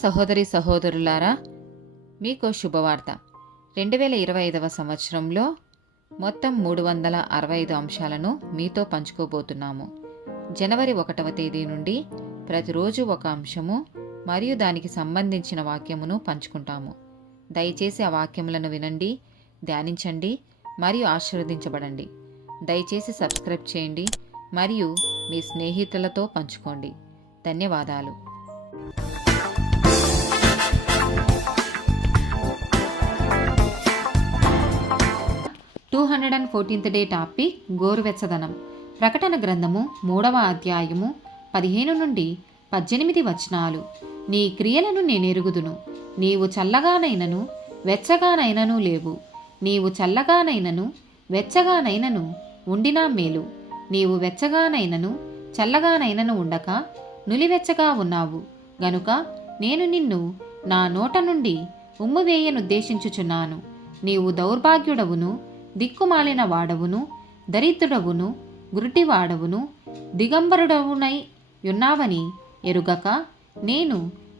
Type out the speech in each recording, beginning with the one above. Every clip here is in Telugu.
సహోదరి సహోదరులారా, మీకు శుభవార్త. 2025 సంవత్సరంలో మొత్తం 365 అంశాలను మీతో పంచుకోబోతున్నాము. జనవరి 1వ తేదీ నుండి ప్రతిరోజు ఒక అంశము మరియు దానికి సంబంధించిన వాక్యమును పంచుకుంటాము. దయచేసి ఆ వాక్యములను వినండి, ధ్యానించండి మరియు ఆశీర్వదించబడండి. దయచేసి సబ్స్క్రైబ్ చేయండి మరియు మీ స్నేహితులతో పంచుకోండి. ధన్యవాదాలు. 214th day topic గోరువెచ్చదనం. ప్రకటన గ్రంథము 3వ అధ్యాయము 15 నుండి 18 వచనాలు. నీ క్రియలను నేనెరుగుదును. నీవు చల్లగానైనను వెచ్చగానైనను లేవు. నీవు చల్లగానైనను వెచ్చగానైనను ఉండినా మేలు. నీవు వెచ్చగానైనను చల్లగానైనను ఉండక నులివెచ్చగా ఉన్నావు గనుక నేను నిన్ను నా నోట నుండి ఉమ్మివేయనుద్దేశించుచున్నాను. నీవు దౌర్భాగ్యుడవును, దిక్కుమాలిన వాడవును, దరిద్రుడవును, గురుటివాడవును, దిగంబరుడవునై ఉన్నావని ఎరుగక నేను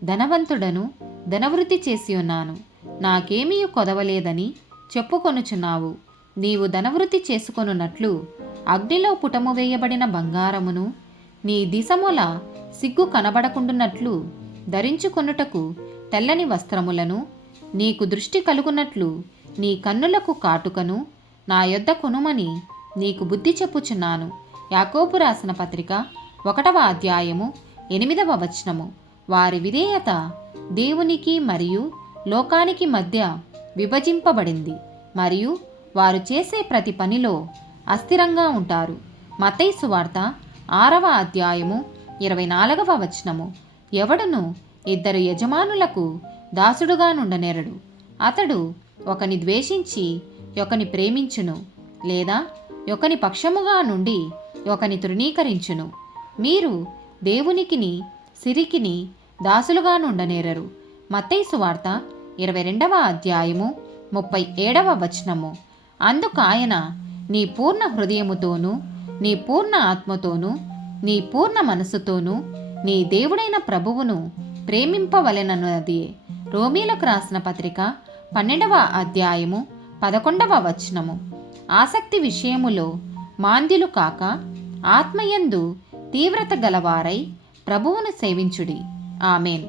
ధనవంతుడను, ధనవృద్ధి చేసి ఉన్నాను, నాకేమీ కొదవలేదని చెప్పుకొనుచున్నావు. నీవు ధనవృద్ధి చేసుకొనున్నట్లు అగ్నిలో పుటము వేయబడిన బంగారమును, నీ దిశముల సిగ్గు కనబడకుండునట్లు ధరించుకొనుటకు తెల్లని వస్త్రములను, నీకు దృష్టి కలుగునట్లు నీ కన్నులకు కాటుకను నా యొద్ద కొనుమని నీకు బుద్ధి చెప్పుచున్నాను. యాకోబు రాసిన పత్రిక 1వ అధ్యాయము 8వ వచనము. వారి విధేయత దేవునికి మరియు లోకానికి మధ్య విభజింపబడింది మరియు వారు చేసే ప్రతి పనిలో అస్థిరంగా ఉంటారు. మత్తయి సువార్త 6వ అధ్యాయము 24వ వచనము. ఎవడును 2 యజమానులకు దాసుడుగా నుండనేరడు. అతడు ఒకని ద్వేషించి ఒకని ప్రేమించును, లేదా ఒకని పక్షముగా నుండి ఒకని తృణీకరించును. మీరు దేవునికిని సిరికిని దాసులుగా నుండనేరరు. మత్తయి సువార్త 22వ అధ్యాయము 37వ వచనము. అందుకాయన నీ పూర్ణ హృదయముతోనూ, నీ పూర్ణ ఆత్మతోనూ, నీ పూర్ణ మనసుతోనూ నీ దేవుడైన ప్రభువును ప్రేమింపవలెనన్నది. రోమీలకు రాసిన పత్రిక 12వ అధ్యాయము 11వ వచనము. ఆసక్తి విషయములో మాంద్యులు కాక ఆత్మయందు తీవ్రత గలవారై ప్రభువును సేవించుడి. ఆమేన్.